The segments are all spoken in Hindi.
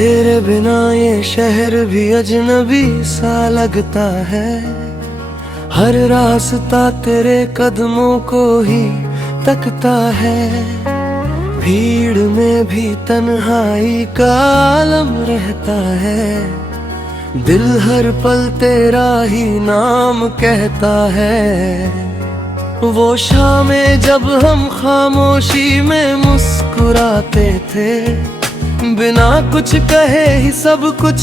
तेरे बिना ये शहर भी अजनबी सा लगता है। हर रास्ता तेरे कदमों को ही तकता है। भीड़ में भी तन्हाई का आलम रहता है। दिल हर पल तेरा ही नाम कहता है। वो शामें जब हम खामोशी में मुस्कुराते थे, बिना कुछ कहे ही सब कुछ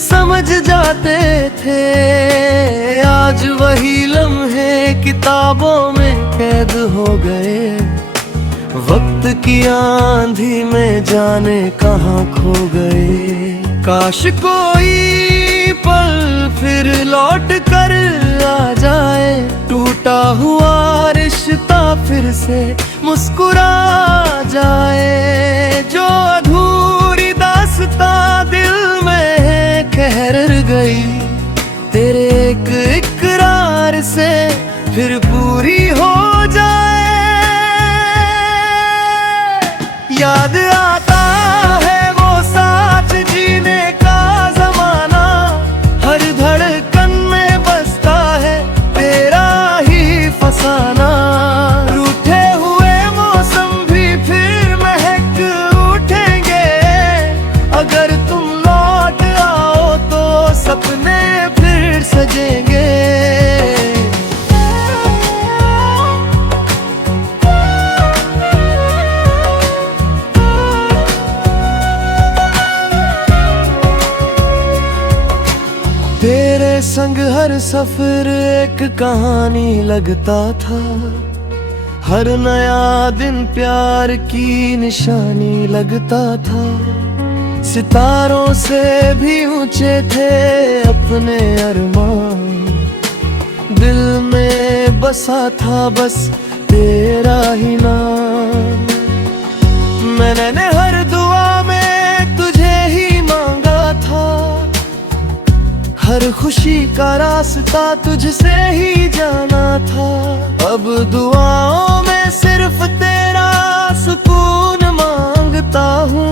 समझ जाते थे। आज वही लम्हे किताबों में कैद हो गए। वक्त की आंधी में जाने कहाँ खो गए। काश कोई पल फिर लौट कर आ जाए। टूटा हुआ रिश्ता फिर से मुस्कुरा जाए। जो अधूरी दास्तां दिल में ठहर गई, तेरे एक इकरार से फिर पूरी हो जाए। याद आता है वो साथ जीने का जमाना। हर धड़कन में बसता है तेरा ही फसाना। रूठे हुए मौसम भी फिर महक उठेंगे। अगर तुम लौट आओ तो सपने फिर सजेंगे। तेरे संग हर सफर एक कहानी लगता था। हर नया दिन प्यार की निशानी लगता था। सितारों से भी ऊंचे थे अपने अरमान। दिल में बसा था बस तेरा ही नाम। मैंने हर दुआ में तुझे ही मांगा था। हर खुशी का रास्ता तुझसे ही जाना था। अब दुआओं में सिर्फ तेरा सुकून मांगता हूँ।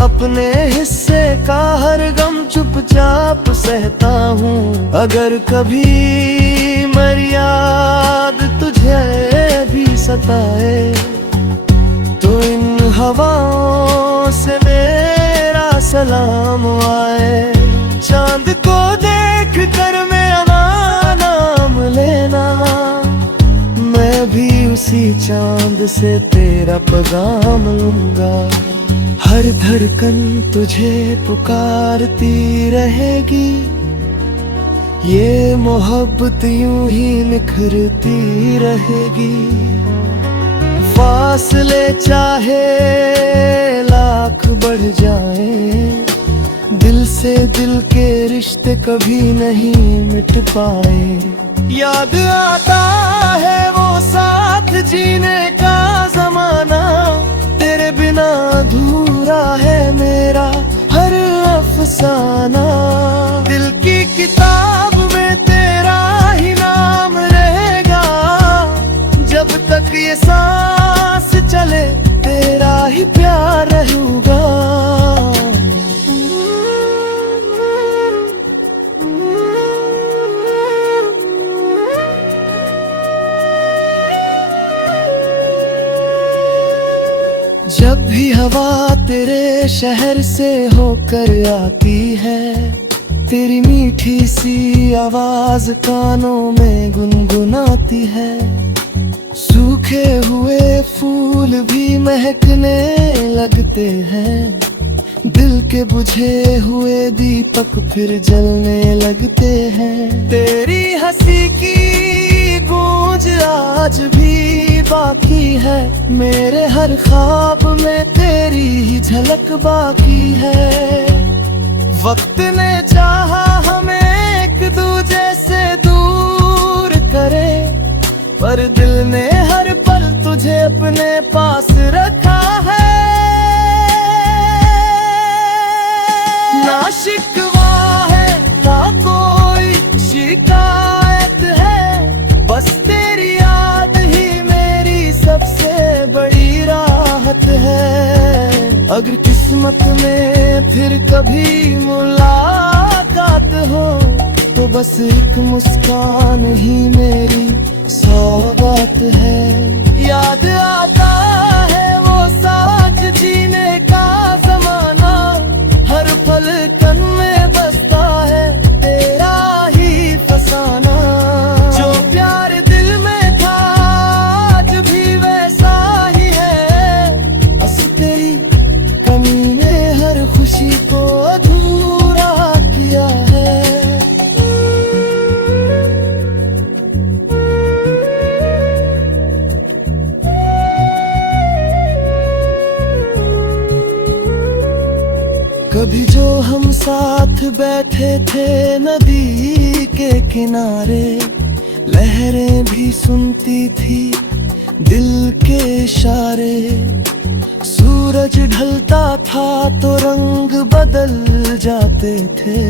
अपने हिस्से का हर गम चुपचाप सहता हूँ। अगर कभी मर्याद तुझे भी सताए, तो इन हवाओं से मेरा सलाम आए। चांद को देख कर मेरा नाम लेना। मैं भी उसी चांद से तेरा पैगाम लूंगा। हर धड़कन तुझे पुकारती रहेगी। ये मोहब्बत यूं ही निखरती रहेगी। फासले चाहे लाख बढ़ जाए, दिल से दिल के रिश्ते कभी नहीं मिट पाए। याद आता है वो साथ जीने का जमाना। तेरे बिना अधूरा है मेरा हर अफसाना। दिल की किताब में तेरा ही नाम रहेगा। जब तक ये सांस चले तेरा ही प्यार रहूंगा। जब भी हवा तेरे शहर से होकर आती है, तेरी मीठी सी आवाज कानों में गुनगुनाती है। सूखे हुए फूल भी महकने लगते हैं। दिल के बुझे हुए दीपक फिर जलने लगते हैं। तेरी हंसी की गूंज आज भी बाकी है। मेरे हर ख्वाब में तेरी ही झलक बाकी है। वक्त ने चाहा हमें एक दूजे से दूर करे, पर दिल ने हर पल तुझे अपने पास रखा है। ना शिकवा है ना कोई शिकायत है। बस तेरी याद ही मेरी सबसे बड़ी राहत है। अगर किसी किस्मत में फिर कभी मुलाकात हो तो बस एक मुस्कान ही मेरी सौगात है। याद आता है वो साथ जीने का ज़माना, हर पल कन में बसता है तेरा ही फसाना। जो प्यार दिल में था आज भी वैसा ही है, बस तेरी कमी ने हर खुशी को अधूरा किया है। कभी जो हम साथ बैठे थे नदी के किनारे, लहरें भी सुनती थी दिल के इशारे। सूरज ढलता था तो रंग बदल जाते थे,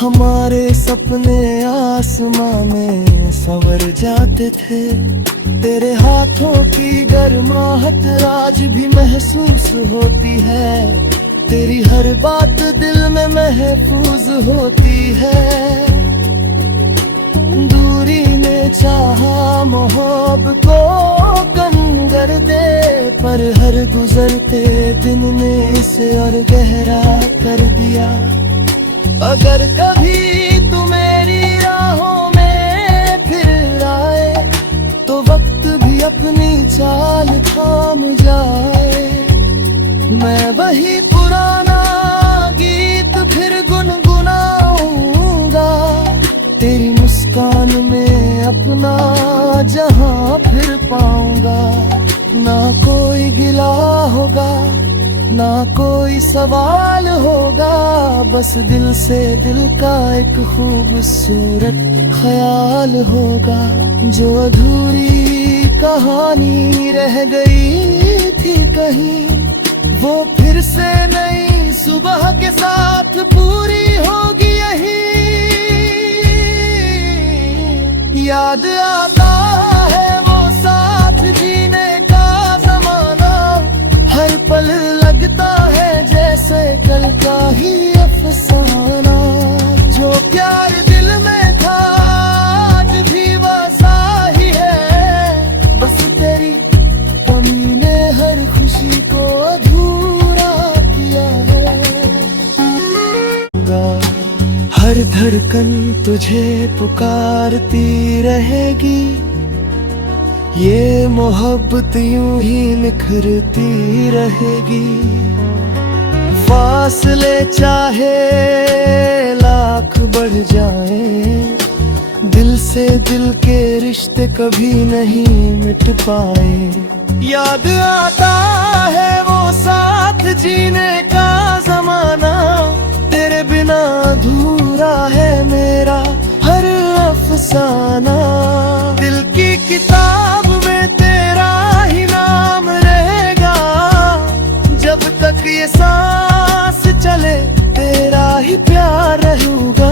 हमारे सपने आसमां में संवर जाते थे। तेरे हाथों की गर्माहट आज भी महसूस होती है, तेरी हर बात दिल में महफूज होती है। दूरी ने चाहा मोहब्बत को कम कर दे, पर हर गुजरते दिन ने इसे और गहरा कर दिया। अगर कभी तू मेरी राहों में फिर आए तो वक्त भी अपनी चाल थाम जाए। मैं वही पुराना गीत फिर गुनगुनाऊंगा, तेरी मुस्कान में अपना जहां फिर पाऊंगा। ना कोई गिला होगा ना कोई सवाल होगा, बस दिल से दिल का एक खूबसूरत ख्याल होगा। जो अधूरी कहानी रह गई थी कहीं, वो फिर से नई सुबह के साथ पूरी होगी यही। याद आता है वो साथ जीने का ज़माना, हर पल लगता है जैसे कल का ही अफसाना। जो प्यार दिल में था आज भी वैसा ही है, बस तेरी कमी ने हर खुशी को अधूरा किया है। हर धड़कन तुझे पुकारती रहेगी, ये मोहब्बत यूं ही निखरती रहेगी। फासले चाहे लाख बढ़ जाए, दिल से दिल के रिश्ते कभी नहीं मिट पाए। याद आता है वो साथ जीने का ज़माना, तेरे बिना अधूरा है मेरा हर अफसाना। दिल की किताब में तेरा ही नाम रहेगा, जब तक ये सांस चले तेरा ही प्यार रहूंगा।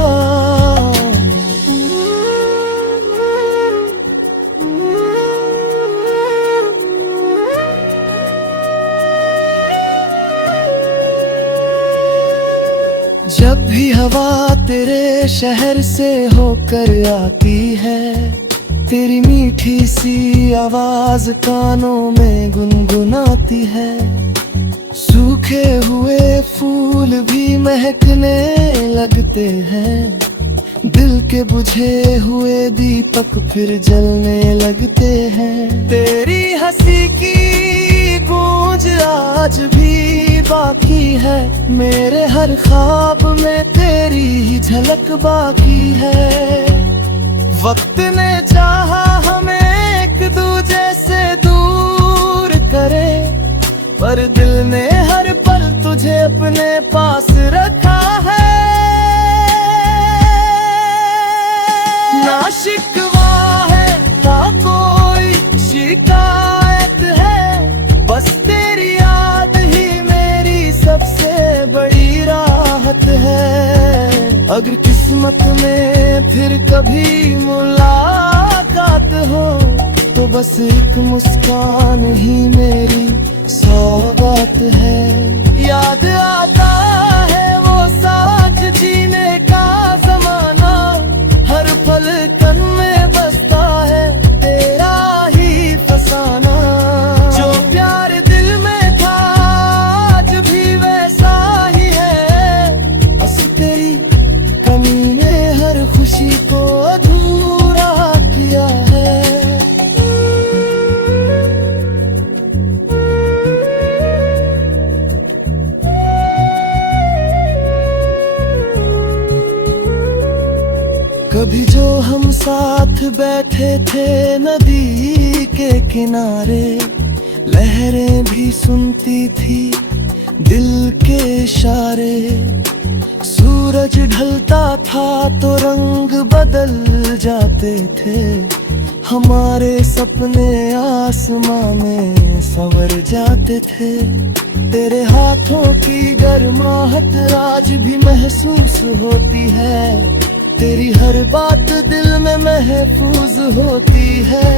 जब भी हवा तेरे शहर से होकर आती है, तेरी मीठी सी आवाज कानों में गुनगुनाती है। सूखे हुए फूल भी महकने लगते हैं, दिल के बुझे हुए दीपक फिर जलने लगते हैं। तेरी हंसी की गूंज आज भी बाकी है, मेरे हर ख्वाब में तेरी ही झलक बाकी है। वक्त ने चाहा हमें एक दूजे से दूर करे, पर दिल ने हर पल तुझे अपने पास रखा है। ना शिकवा है ना कोई शिकायत है, बस तेरी याद ही मेरी सबसे बड़ी राहत है। अगर किस्मत में फिर कभी मुलाकात हो तो बस एक मुस्कान ही मेरी सौगात है। याद आता है वो साथ जीने का ज़माना, हर पल कन में बसता है तेरा ही फसाना। जो प्यार दिल में था आज भी वैसा ही है, बस तेरी कमी ने हर खुशी को अधूरा किया है। कभी जो हम साथ बैठे थे नदी के किनारे, लहरें भी सुनती थी दिल के इशारे। सूरज ढलता था तो रंग बदल जाते थे, हमारे सपने आसमां में संवर जाते थे। तेरे हाथों की गर्माहट आज भी महसूस होती है, तेरी हर बात दिल में महफूज होती है।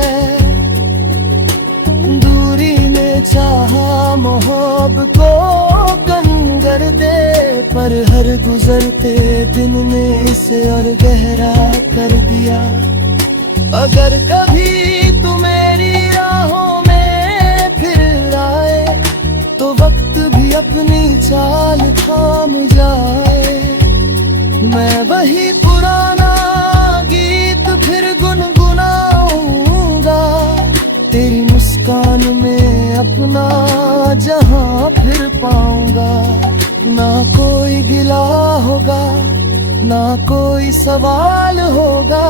दूरी ने चाहा मोहब्बत को कम कर दे, पर हर गुजरते दिन ने इसे और गहरा कर दिया। अगर कभी तू मेरी राहों में फिर आए, तो वक्त भी अपनी चाल थाम जाए। मैं वही पुराना गीत फिर गुनगुनाऊंगा, तेरी मुस्कान में अपना जहां फिर पाऊंगा। ना कोई गिला होगा, ना कोई सवाल होगा,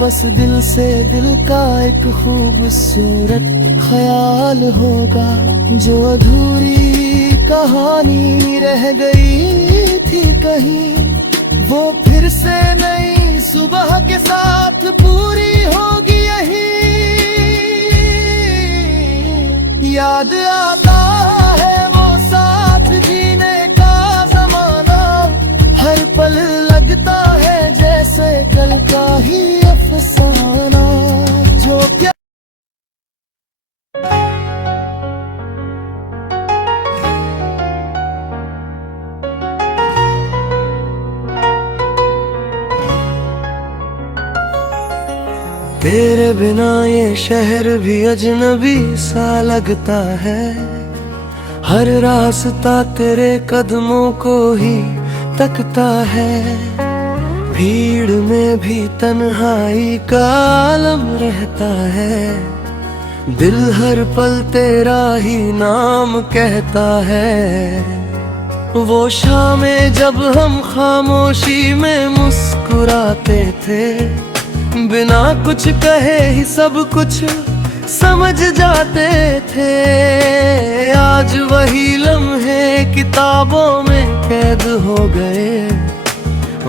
बस दिल से दिल का एक खूबसूरत ख्याल होगा। जो अधूरी कहानी रह गई थी कहीं, वो फिर से नई सुबह के साथ पूरी होगी यही। याद आता है वो साथ जीने का ज़माना, हर पल लगता है जैसे कल का ही अफसाना। जो क्या तेरे बिना ये शहर भी अजनबी सा लगता है, हर रास्ता तेरे कदमों को ही तकता है। भीड़ में भी तन्हाई का आलम रहता है, दिल हर पल तेरा ही नाम कहता है। वो शामें जब हम खामोशी में मुस्कुराते थे, बिना कुछ कहे ही सब कुछ समझ जाते थे। आज वही लम्हे किताबों में कैद हो गए,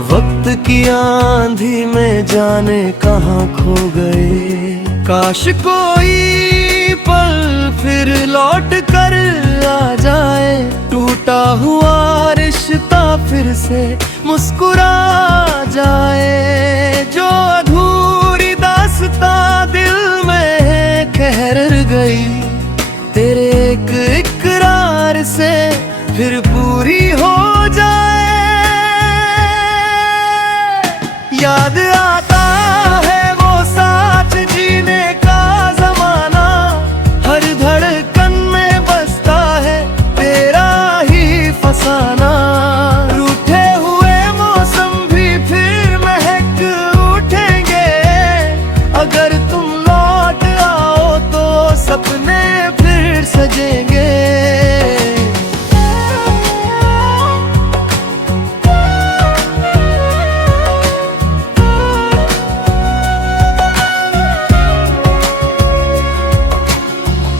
वक्त की आंधी में जाने कहाँ खो गए। काश कोई पल फिर लौट कर आ जाए, टूटा हुआ रिश्ता फिर से मुस्कुरा जाए। जो अधूरी दास्तां दिल में ठहर गई, तेरे एक इकरार से फिर पूरी हो जाए। याद आता है वो साथ जीने का ज़माना, हर धड़कन में बसता है तेरा ही फसाना। रूठे हुए मौसम भी फिर महक उठेंगे, अगर तुम लौट आओ तो सपने फिर सजेंगे।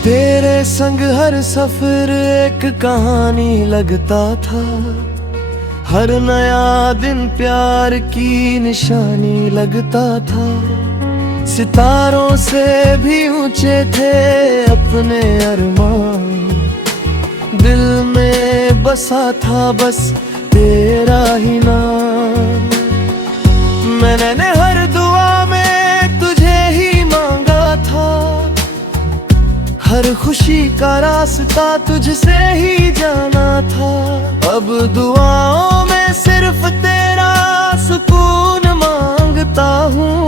तेरे संग हर सफर एक कहानी लगता था, हर नया दिन प्यार की निशानी लगता था। सितारों से भी ऊंचे थे अपने अरमान, दिल में बसा था बस तेरा ही नाम। मैंने हर दुआ में तुझे ही मांगा था, का रास्ता तुझसे ही जाना था। अब दुआओं में सिर्फ तेरा सुकून मांगता हूँ,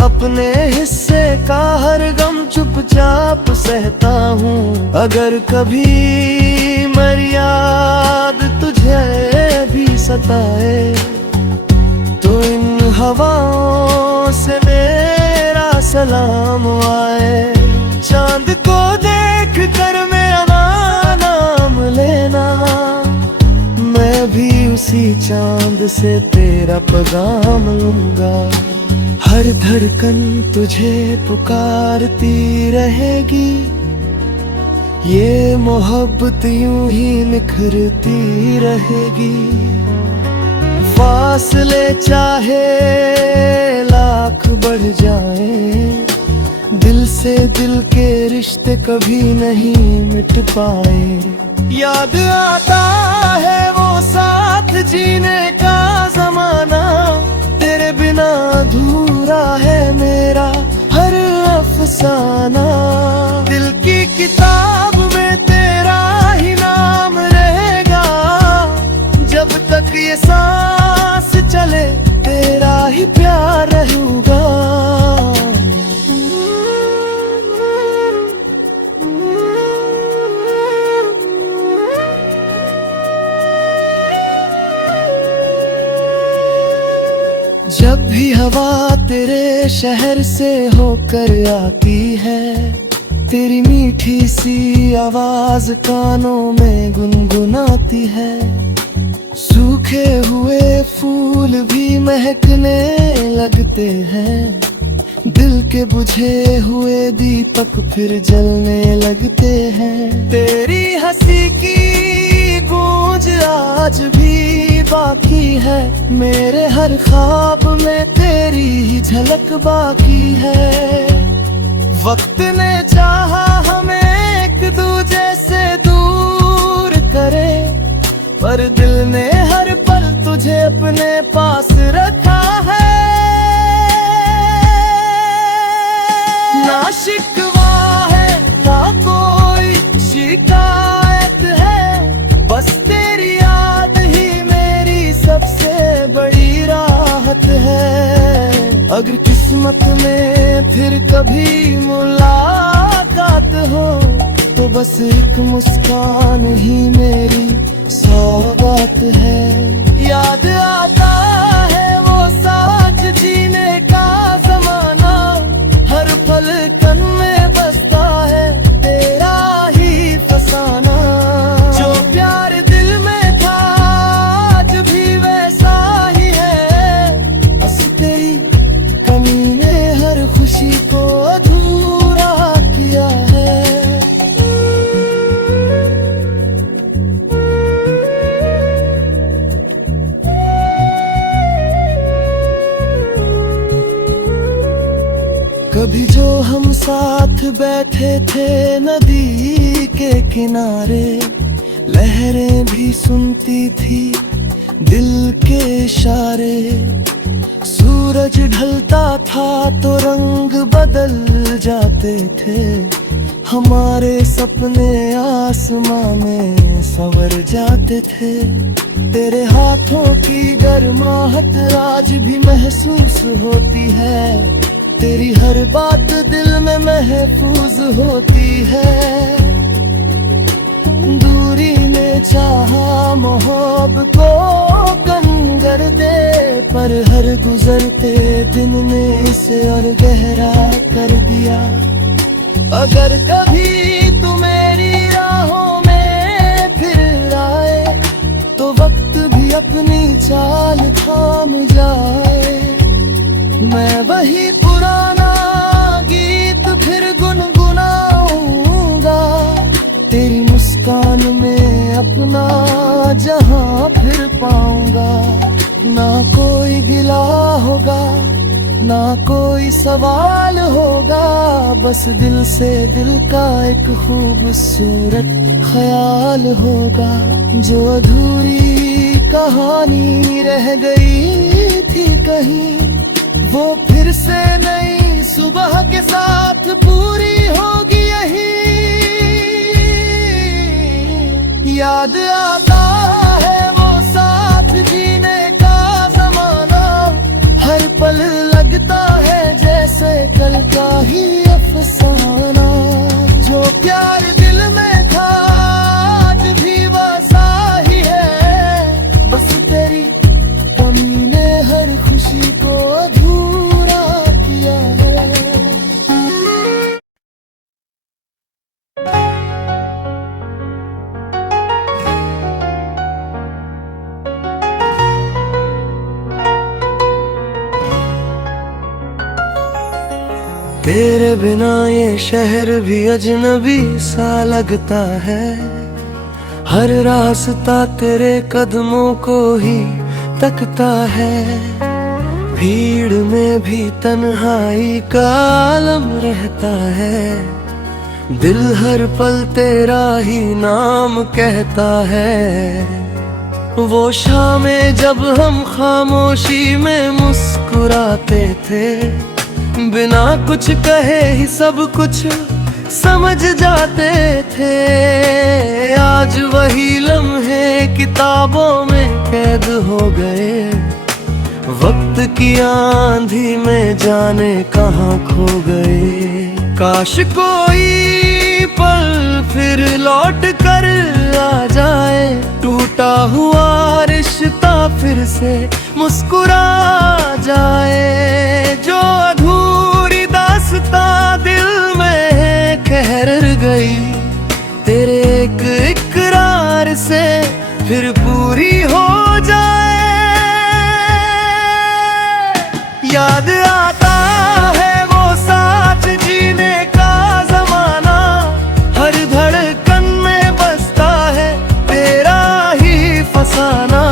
अपने हिस्से का हर गम चुपचाप सहता हूँ। अगर कभी मेरी याद तुझे भी सताए, तो इन हवाओं से मेरा सलाम आए। चांद को देख कर मेरा नाम लेना, मैं भी उसी चांद से तेरा पैगाम लूंगा। हर धड़कन तुझे पुकारती रहेगी, ये मोहब्बत यूं ही निखरती रहेगी। फासले चाहे लाख बढ़ जाएं, दिल से दिल के रिश्ते कभी नहीं मिट पाए। याद आता है वो साथ जीने का जमाना, तेरे बिना अधूरा है मेरा हर अफसाना। दिल की किताब में तेरा ही नाम रहेगा, जब तक ये सांस चले तेरा ही प्यार रहूंगा। जब भी हवा तेरे शहर से होकर आती है, तेरी मीठी सी आवाज कानों में गुनगुनाती है। सूखे हुए फूल भी महकने लगते हैं, दिल के बुझे हुए दीपक फिर जलने लगते हैं। तेरी हंसी की गूंज आज भी बाकी है, मेरे हर ख्वाब में तेरी ही झलक बाकी है। वक्त ने चाहा हमें एक दूजे से दूर करे, पर दिल ने हर पल तुझे अपने पास रखा है। ना शिकवा है ना कोई शिकायत है, बस तेरी याद ही मेरी सबसे बड़ी राहत है। अगर किस्मत में फिर कभी मुलाकात हो, तो बस एक मुस्कान ही मेरी सौगात है। याद आता है वो साथ जीने का जमाना, हर पल कन में बसता है तेरा ही फसाना। जो प्यार दिल में था आज भी वैसा ही है, बस तेरी कमी ने हर खुशी को अधूरा किया है। कभी जो हम साथ बैठे थे नदी के किनारे, लहरें भी सुनती थी दिल के इशारे। सूरज ढलता था तो रंग बदल जाते थे, हमारे सपने आसमां में संवर जाते थे। तेरे हाथों की गर्माहट आज भी महसूस होती है, तेरी हर बात दिल में महफूज होती है। दूरी ने चाहा मोहब्बत को कम कर दे, पर हर गुजरते दिन ने इसे और गहरा कर दिया। अगर कभी तू मेरी राहों में फिर आए, तो वक्त भी अपनी चाल थाम जाए। मैं वही पुराना गीत फिर गुनगुनाऊंगा, तेरी मुस्कान में अपना जहां फिर पाऊंगा। ना कोई गिला होगा ना कोई सवाल होगा, बस दिल से दिल का एक खूबसूरत ख्याल होगा। जो अधूरी कहानी रह गई थी कहीं, वो फिर से नई सुबह के साथ पूरी होगी यही। याद आता है वो साथ जीने का ज़माना, हर पल लगता है जैसे कल का ही अफसाना। जो प्यार दिल में था आज भी वैसा ही है, बस तेरी कमी ने हर खुशी को अधूरा किया है। तेरे बिना ये शहर भी अजनबी सा लगता है, हर रास्ता तेरे कदमों को ही तकता है। भीड़ में भी तन्हाई का आलम रहता है, दिल हर पल तेरा ही नाम कहता है। वो शामें जब हम खामोशी में मुस्कुराते थे, बिना कुछ कहे ही सब कुछ समझ जाते थे। आज वही लम्हे किताबों में कैद हो गए, वक्त की आंधी में जाने कहाँ खो गए। काश कोई पल फिर लौट कर आ जाए, टूटा हुआ रिश्ता फिर से मुस्कुरा जाए। जो अधूरी दास्तां दिल में ठहर गई, तेरे एक इकरार से फिर पूरी हो जाए। याद आता है वो साथ जीने का ज़माना, हर धड़कन में बसता है तेरा ही फसाना।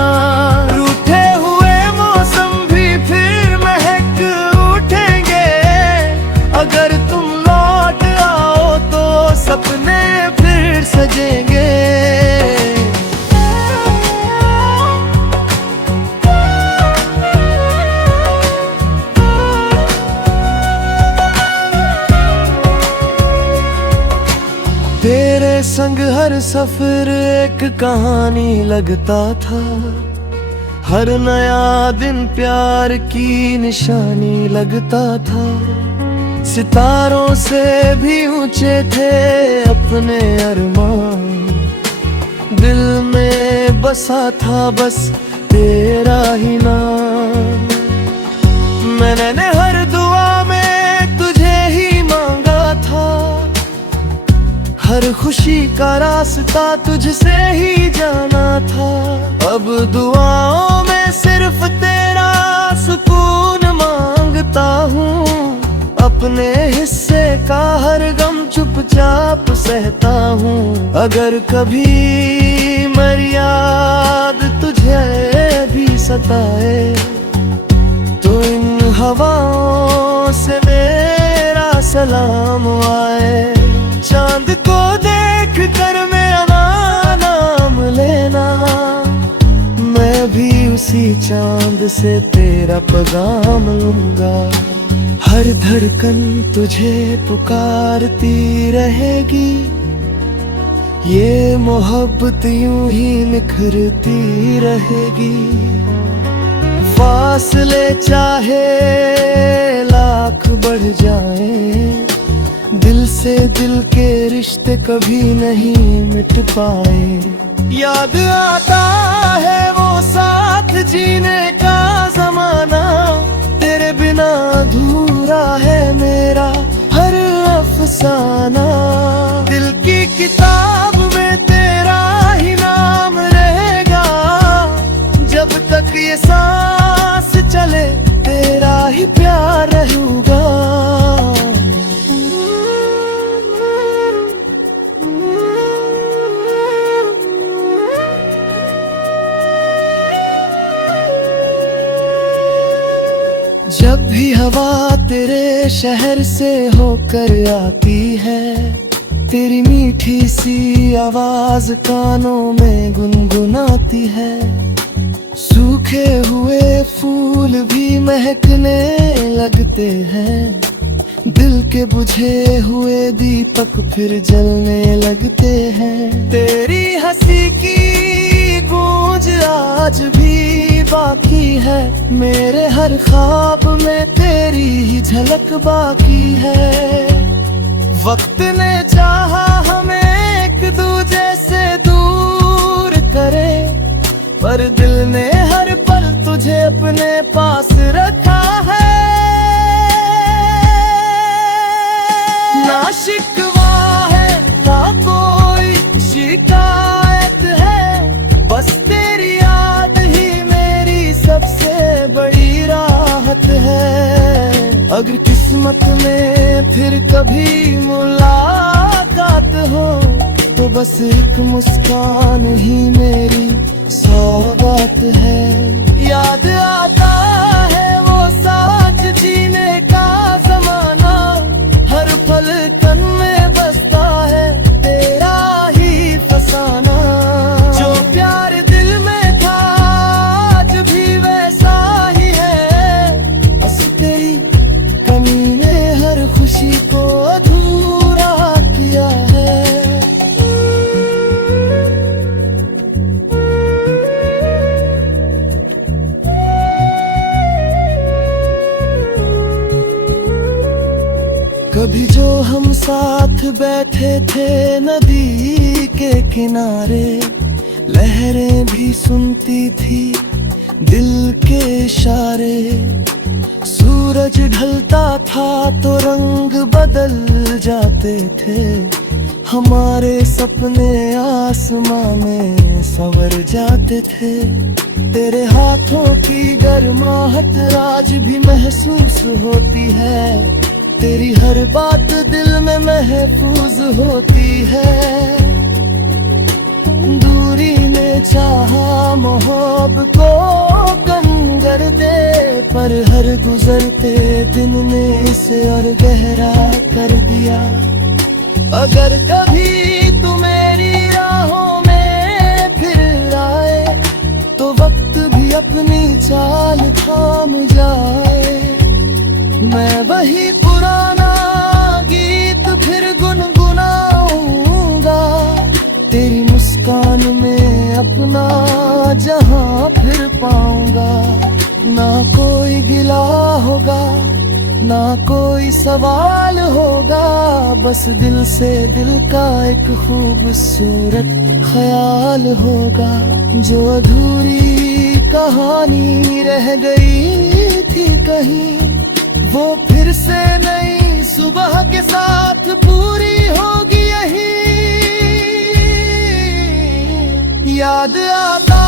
रूठे हुए मौसम भी फिर महक उठेंगे, अगर तुम लौट आओ तो सपने फिर सजेंगे। तेरे संग हर सफर एक कहानी लगता था, हर नया दिन प्यार की निशानी लगता था। सितारों से भी ऊंचे थे अपने अरमान, दिल में बसा था बस तेरा ही नाम। मैंने हर दुआ में तुझे ही मांगा था, हर खुशी का रास्ता तुझसे ही जाना था। अब दुआओं में सिर्फ तेरा सुकून मांगता हूँ, अपने हिस्से का हर गम चुपचाप सहता हूँ। अगर कभी मेरी याद तुझे भी सताए, तो इन हवाओं से मेरा सलाम आए। चांद को देख कर मेरा नाम लेना, मैं भी उसी चांद से तेरा पैगाम लूंगा। हर धड़कन तुझे पुकारती रहेगी, ये मोहब्बत यूं ही निखरती रहेगी। फासले चाहे लाख बढ़ जाएं, दिल से दिल के रिश्ते कभी नहीं मिट पाए। याद आता है वो साथ जीने का ज़माना, तेरे बिना अधूरा है मेरा हर अफसाना। दिल की किताब में तेरा ही नाम रहेगा, जब तक ये सांस चले तेरा ही प्यार रहूगा। जब भी हवा तेरे शहर से होकर आती है, तेरी मीठी सी आवाज कानों में गुनगुनाती है। सूखे हुए फूल भी महकने लगते हैं, दिल के बुझे हुए दीपक फिर जलने लगते हैं। तेरी हंसी की गूंज आज भी बाकी है, मेरे हर ख्वाब में तेरी ही झलक बाकी है। वक्त ने चाहा हमें एक दूजे से दूर करे, पर दिल ने हर पल तुझे अपने पास रखा है। ना शिकवा है ना कोई शिकायत है, बस तेरी याद ही मेरी सबसे बड़ी राहत है। अगर किस्मत में फिर कभी मुलाकात हो, तो बस एक मुस्कान ही मेरी सौगात है। याद आता है वो साथ जीने का ज़माना, हर पल कन में बसता है तेरा ही फसाना। जो प्यार दिल में था आज भी वैसा ही है, बस तेरी कमी ने हर खुशी को अधूरा किया है। कभी जो हम साथ बैठे थे नदी के किनारे, लहरें भी सुनती थी दिल के इशारे। सूरज ढलता था तो रंग बदल जाते थे, हमारे सपने आसमां में संवर जाते थे। तेरे हाथों की गर्माहट आज भी महसूस होती है, तेरी हर बात दिल में महफूज होती है। दूरी ने चाहा मोहब्बत को कम कर दे, पर हर गुजरते दिन ने इसे और गहरा कर दिया। अगर कभी तू मेरी राहों में फिर आए, तो वक्त भी अपनी चाल थाम जाए। मैं वही पुराना गीत फिर गुनगुनाऊंगा, तेरी मुस्कान में अपना जहां फिर पाऊंगा। ना कोई गिला होगा ना कोई सवाल होगा, बस दिल से दिल का एक खूबसूरत ख्याल होगा। जो अधूरी कहानी रह गई थी कहीं, वो फिर से नई सुबह के साथ पूरी होगी यही। याद आता